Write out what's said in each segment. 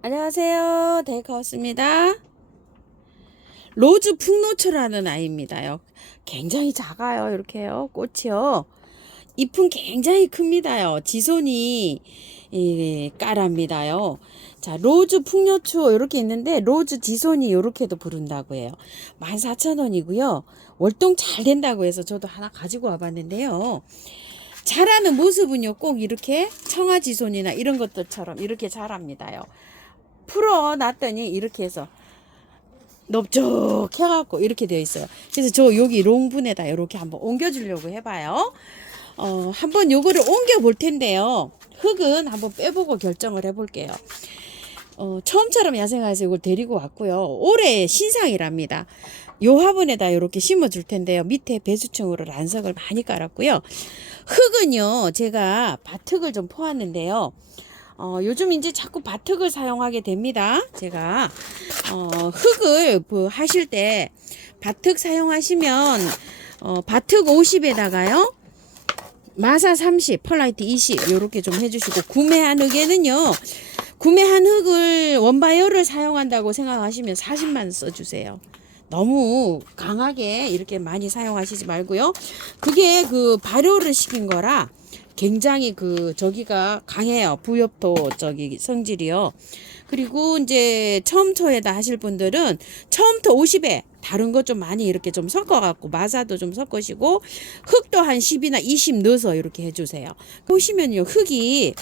안녕하세요. 데이카우스입니다. 로즈 풍노초라는 아이입니다요. 굉장히 작아요. 이렇게요. 꽃이요. 잎은 굉장히 큽니다요. 지손이 까랍니다요. 자, 로즈 풍요초 이렇게 있는데 로즈 지손이 이렇게도 부른다고 해요. 14,000원이고요. 월동 잘 된다고 해서 저도 하나 가지고 와봤는데요. 자라는 모습은요, 꼭 이렇게 청아지손이나 이런 것들처럼 이렇게 자랍니다요. 풀어놨더니 이렇게 해서 넓적해갖고 이렇게 되어 있어요. 그래서 저 여기 롱분에다 이렇게 한번 옮겨주려고 해봐요. 한번 요거를 옮겨 볼 텐데요. 흙은 한번 빼보고 결정을 해볼게요. 처음처럼 야생화에서 이걸 데리고 왔고요. 올해 신상이랍니다. 요 화분에다 이렇게 심어줄 텐데요. 밑에 배수층으로 란석을 많이 깔았고요. 흙은요, 제가 밭흙을 좀 퍼왔는데요. 요즘 이제 자꾸 밭흙을 사용하게 됩니다. 제가 흙을 하실 때 밭흙 사용하시면 밭흙 50에다가요 마사 30, 펄라이트 20 요렇게 좀 해주시고, 구매한 흙에는요, 구매한 흙을 원바이오를 사용한다고 생각하시면 40만 써주세요. 너무 강하게 이렇게 많이 사용하시지 말고요. 그게 그 발효를 시킨 거라 굉장히 저기가 강해요. 부엽토 성질이요. 그리고 이제 처음토에다 하실 분들은 처음토 50에 다른 것 좀 많이 이렇게 좀 섞어갖고 마사도 좀 섞으시고 흙도 한 10이나 20 넣어서 이렇게 해주세요. 보시면요, 흙이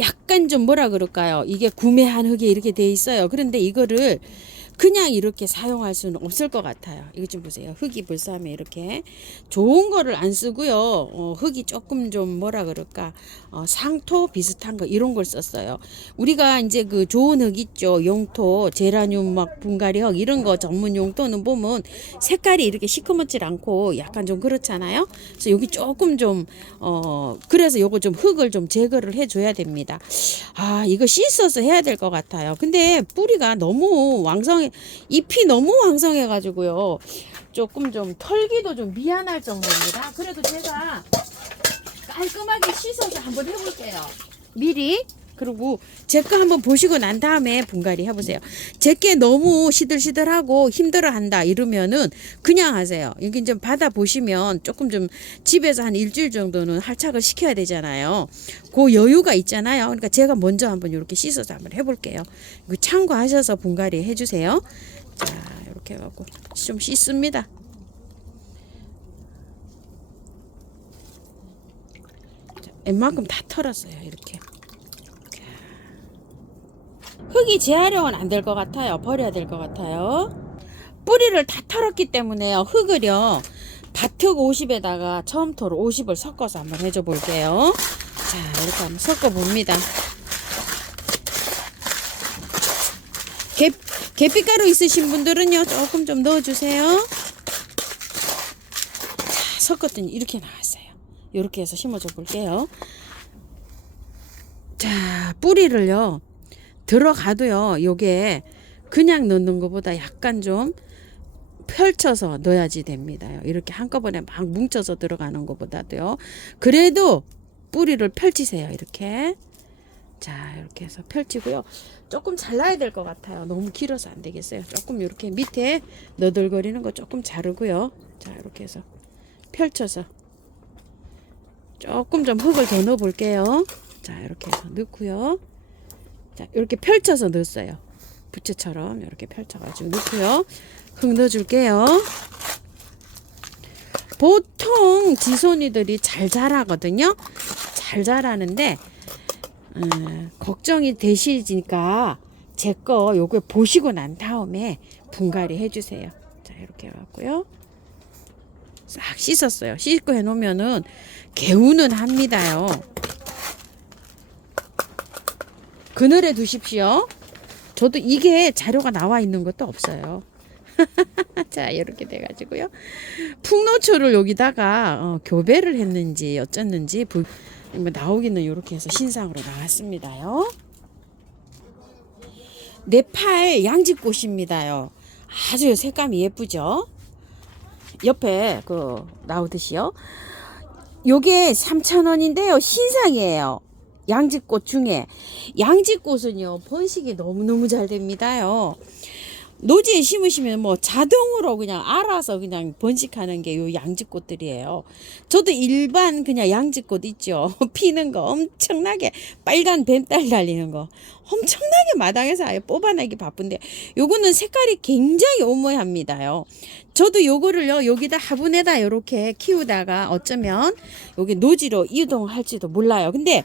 약간 좀 뭐라 그럴까요? 이게 구매한 흙이 이렇게 돼 있어요. 그런데 이거를 그냥 이렇게 사용할 수는 없을 것 같아요. 이거 좀 보세요. 흙이 불사하면 이렇게 좋은 거를 안 쓰고요. 흙이 조금 좀 뭐라 그럴까, 상토 비슷한 거 이런 걸 썼어요. 우리가 이제 그 좋은 흙 있죠. 용토, 제라늄 막 분갈이 흙 이런 거 전문 용토는 보면 색깔이 이렇게 시커멓지 않고 약간 좀 그렇잖아요. 그래서 여기 조금 좀 그래서 요거 좀 흙을 좀 제거를 해줘야 됩니다. 이거 씻어서 해야 될 것 같아요. 근데 뿌리가 너무 왕성해, 잎이 너무 왕성해 가지고요, 조금 좀 털기도 좀 미안할 정도입니다. 그래도 제가 깔끔하게 씻어서 한번 해볼게요, 미리. 그리고 제 거 한번 보시고 난 다음에 분갈이 해보세요. 제게 너무 시들시들하고 힘들어한다 이러면은 그냥 하세요. 여기 좀 받아보시면 조금 좀 집에서 한 일주일 정도는 할착을 시켜야 되잖아요. 그 여유가 있잖아요. 그러니까 제가 먼저 한번 이렇게 씻어서 한번 해볼게요. 이거 참고하셔서 분갈이 해주세요. 자, 이렇게 해갖고 좀 씻습니다. 웬만큼 다 털었어요. 이렇게. 흙이 재활용은 안 될 것 같아요. 버려야 될 것 같아요. 뿌리를 다 털었기 때문에요. 흙을요, 밭흙 50에다가 처음토로 50을 섞어서 한번 해줘 볼게요. 자, 이렇게 한번 섞어 봅니다. 계피가루 있으신 분들은요, 조금 좀 넣어주세요. 자, 섞었더니 이렇게 나왔어요. 이렇게 해서 심어줘 볼게요. 자, 뿌리를요, 들어가도요, 요게 그냥 넣는 것보다 약간 좀 펼쳐서 넣어야지 됩니다. 이렇게 한꺼번에 막 뭉쳐서 들어가는 것보다도요. 그래도 뿌리를 펼치세요. 이렇게. 자, 이렇게 해서 펼치고요. 조금 잘라야 될 것 같아요. 너무 길어서 안 되겠어요. 조금 이렇게 밑에 너덜거리는 거 조금 자르고요. 자, 이렇게 해서 펼쳐서 조금 좀 흙을 더 넣어 볼게요. 자, 이렇게 해서 넣고요. 자, 이렇게 펼쳐서 넣었어요. 부채처럼 이렇게 펼쳐가지고 넣고요. 흙 넣어줄게요. 보통 지손이들이 잘 자라거든요. 잘 자라는데 걱정이 되시니까 제 거 요거 보시고 난 다음에 분갈이 해주세요. 자, 이렇게 해갖고요. 싹 씻었어요. 씻고 해놓으면은 개운은 합니다요. 그늘에 두십시오. 저도 이게 자료가 나와 있는 것도 없어요. 자, 이렇게 돼가지고요. 풍노초를 여기다가 교배를 했는지 어쨌는지 나오기는 이렇게 해서 신상으로 나왔습니다요. 네팔 양지꽃입니다요. 아주 색감이 예쁘죠. 옆에 나오듯이요. 요게 3,000원인데요. 신상이에요. 양지꽃 중에 양지꽃은요 번식이 너무너무 잘 됩니다요. 노지에 심으시면 뭐 자동으로 그냥 알아서 그냥 번식하는 게 요 양지꽃들이에요. 저도 일반 그냥 양지꽃 있죠. 피는 거 엄청나게 빨간 뱀딸 달리는 거 엄청나게 마당에서 아예 뽑아내기 바쁜데 요거는 색깔이 굉장히 오묘합니다요. 저도 요거를요 여기다 화분에다 이렇게 키우다가 어쩌면 여기 노지로 이동할지도 몰라요. 근데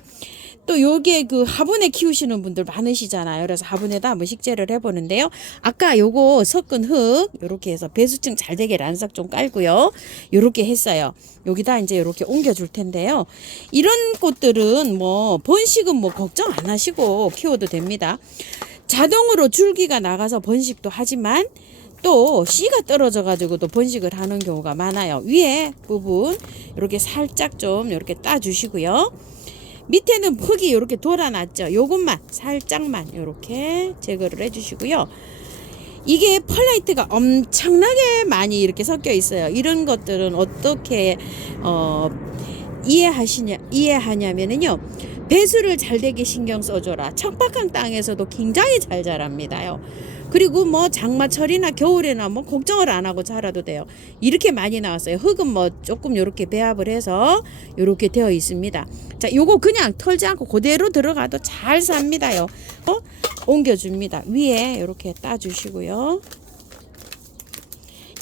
또 요게 그 화분에 키우시는 분들 많으시잖아요. 그래서 화분에다 한번 식재를 해보는데요. 아까 요거 섞은 흙 요렇게 해서 배수층 잘 되게 란석 좀 깔고요. 요렇게 했어요. 여기다 이제 요렇게 옮겨줄 텐데요. 이런 꽃들은 뭐 번식은 뭐 걱정 안 하시고 키워도 됩니다. 자동으로 줄기가 나가서 번식도 하지만 또 씨가 떨어져 가지고 또 번식을 하는 경우가 많아요. 위에 부분 이렇게 살짝 좀 이렇게 따 주시고요. 밑에는 흙이 이렇게 돌아놨죠. 요것만 살짝만 이렇게 제거를 해주시고요. 이게 펄라이트가 엄청나게 많이 이렇게 섞여 있어요. 이런 것들은 어떻게 이해하냐면은요. 배수를 잘 되게 신경 써줘라. 척박한 땅에서도 굉장히 잘 자랍니다요. 그리고 뭐 장마철이나 겨울에나 뭐 걱정을 안 하고 자라도 돼요. 이렇게 많이 나왔어요. 흙은 뭐 조금 요렇게 배합을 해서 요렇게 되어 있습니다. 자, 요거 그냥 털지 않고 그대로 들어가도 잘 삽니다요. 옮겨줍니다. 위에 요렇게 따주시고요.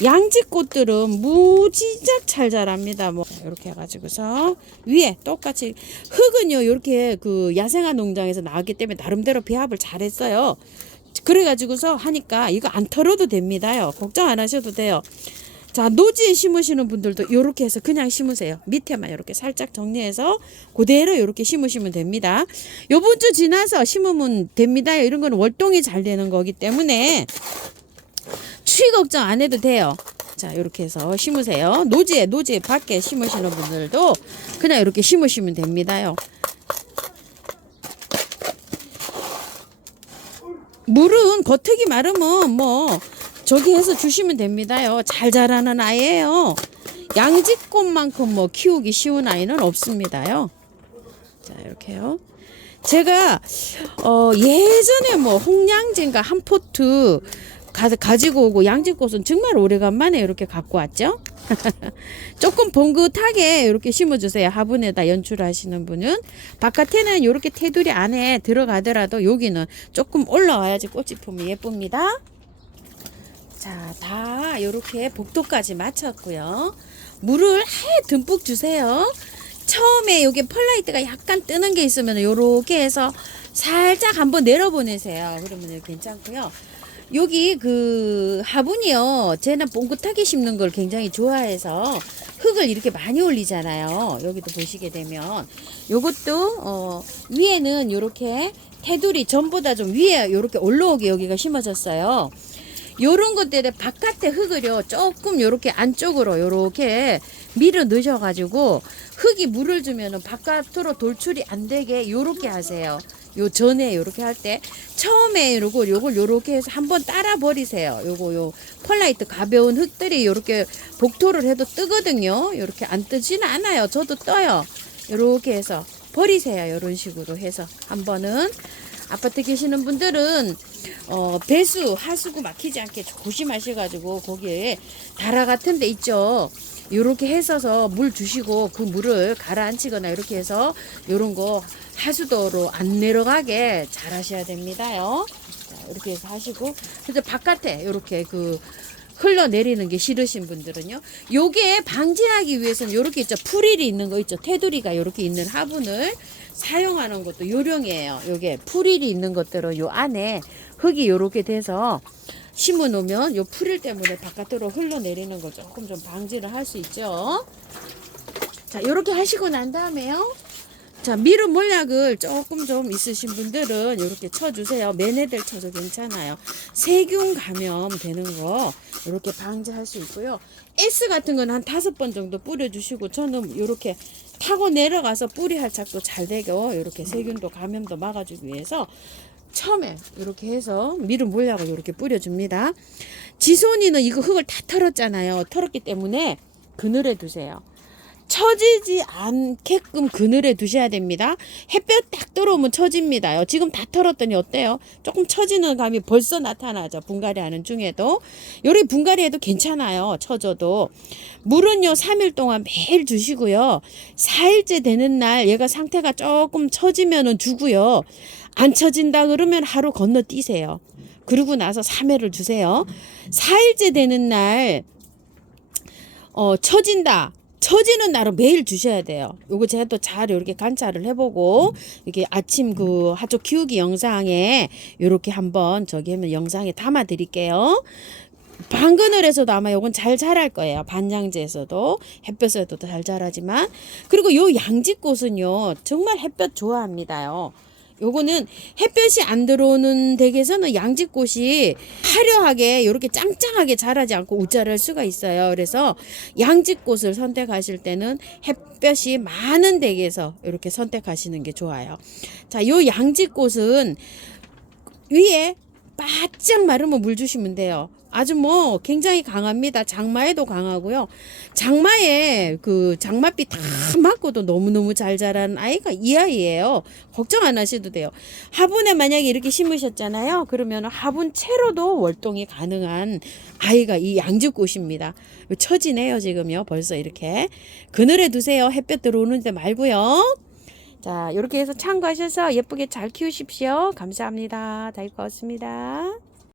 양지꽃들은 무지작 잘 자랍니다. 뭐 이렇게 해가지고서 위에 똑같이 흙은요 이렇게 그 야생화 농장에서 나왔기 때문에 나름대로 배합을 잘했어요. 그래가지고서 하니까 이거 안 털어도 됩니다요. 걱정 안 하셔도 돼요. 자, 노지에 심으시는 분들도 이렇게 해서 그냥 심으세요. 밑에만 이렇게 살짝 정리해서 그대로 이렇게 심으시면 됩니다. 요번 주 지나서 심으면 됩니다. 이런 건 월동이 잘 되는 거기 때문에 추위 걱정 안 해도 돼요. 자, 이렇게 해서 심으세요. 노지에 밖에 심으시는 분들도 그냥 이렇게 심으시면 됩니다요. 물은 겉흙이 마르면 뭐 저기 해서 주시면 됩니다요. 잘 자라는 아이예요. 양지꽃만큼 뭐 키우기 쉬운 아이는 없습니다요. 자, 이렇게요. 제가 예전에 뭐 홍양진가 한 포트 가지고 오고 양지꽃은 정말 오래간만에 이렇게 갖고 왔죠. 조금 봉긋하게 이렇게 심어주세요. 화분에다 연출하시는 분은. 바깥에는 이렇게 테두리 안에 들어가더라도 여기는 조금 올라와야지 꽃이 피면 예쁩니다. 자, 다 이렇게 복도까지 마쳤고요. 물을 하얘 듬뿍 주세요. 처음에 여기 펄라이트가 약간 뜨는 게 있으면 요렇게 해서 살짝 한번 내려보내세요. 그러면 괜찮고요. 여기 그 화분이요. 쟤는 뽕긋하게 심는 걸 굉장히 좋아해서 흙을 이렇게 많이 올리잖아요. 여기도 보시게 되면 요것도 위에는 요렇게 테두리 전보다 좀 위에 요렇게 올라오게 여기가 심어졌어요. 요런 것들에 바깥에 흙을요 조금 요렇게 안쪽으로 요렇게 밀어 넣으셔가지고 흙이 물을 주면은 바깥으로 돌출이 안 되게 요렇게 하세요. 요 전에 요렇게 할 때 처음에 요걸 요렇게 해서 한번 따라 버리세요. 요 펄라이트 가벼운 흙들이 요렇게 복토를 해도 뜨거든요. 요렇게 안 뜨지는 않아요. 저도 떠요. 요렇게 해서 버리세요. 요런 식으로 해서 한 번은 아파트 계시는 분들은 배수 하수구 막히지 않게 조심하셔가지고 거기에 다라 같은 데 있죠. 요렇게 해서서 물 주시고 그 물을 가라앉히거나 이렇게 해서 요런 거 하수도로 안 내려가게 잘 하셔야 됩니다요. 자, 이렇게 해서 하시고 그래서 바깥에 요렇게 그 흘러내리는 게 싫으신 분들은요. 요게 방지하기 위해서는 요렇게 있죠. 풀일이 있는 거 있죠. 테두리가 요렇게 있는 화분을 사용하는 것도 요령이에요. 요게 풀일이 있는 것들은 요 안에 흙이 요렇게 돼서 심어 놓으면 요 풀일 때문에 바깥으로 흘러내리는 거 조금 좀 방지를 할 수 있죠. 자, 요렇게 하시고 난 다음에요. 자, 미름 몰약을 조금 좀 있으신 분들은 이렇게 쳐주세요. 매네들 쳐도 괜찮아요. 세균 감염 되는 거 이렇게 방지할 수 있고요. S 같은 건 한 5번 정도 뿌려주시고 저는 이렇게 타고 내려가서 뿌리 할착도 잘 되고 이렇게 세균도 감염도 막아주기 위해서 처음에 이렇게 해서 미름 몰약을 이렇게 뿌려줍니다. 지손이는 이거 흙을 다 털었잖아요. 털었기 때문에 그늘에 두세요. 처지지 않게끔 그늘에 두셔야 됩니다. 햇볕 딱 들어오면 처집니다요. 지금 다 털었더니 어때요? 조금 처지는 감이 벌써 나타나죠. 분갈이 하는 중에도. 요리 분갈이 해도 괜찮아요. 처져도. 물은요 3일 동안 매일 주시고요. 4일째 되는 날 얘가 상태가 조금 처지면은 주고요. 안 처진다 그러면 하루 건너뛰세요. 그러고 나서 3회를 주세요. 4일째 되는 날 처진다. 처지는 날은 매일 주셔야 돼요. 요거 제가 또 잘 이렇게 관찰을 해보고 이렇게 아침 그 하초 키우기 영상에 요렇게 한번 저기 하면 영상에 담아 드릴게요. 방그늘에서도 아마 요건 잘 자랄 거예요. 반양지에서도 햇볕에도 잘 자라지만 그리고 요 양지꽃은요 정말 햇볕 좋아합니다요. 요거는 햇볕이 안 들어오는 댁에서는 양지꽃이 화려하게 이렇게 짱짱하게 자라지 않고 우자랄 수가 있어요. 그래서 양지꽃을 선택하실 때는 햇볕이 많은 댁에서 이렇게 선택하시는 게 좋아요. 자, 요 양지꽃은 위에 바짝 마르면 물 주시면 돼요. 아주 뭐 굉장히 강합니다. 장마에도 강하고요. 장마에 그 장맛비 다 맞고도 너무너무 잘 자라는 아이가 이 아이예요. 걱정 안 하셔도 돼요. 화분에 만약에 이렇게 심으셨잖아요. 그러면 화분 채로도 월동이 가능한 아이가 이 양지꽃입니다. 처지네요 지금요. 벌써 이렇게 그늘에 두세요. 햇볕 들어오는 데 말고요. 자, 이렇게 해서 참고하셔서 예쁘게 잘 키우십시오. 감사합니다. 다 읽었습니다.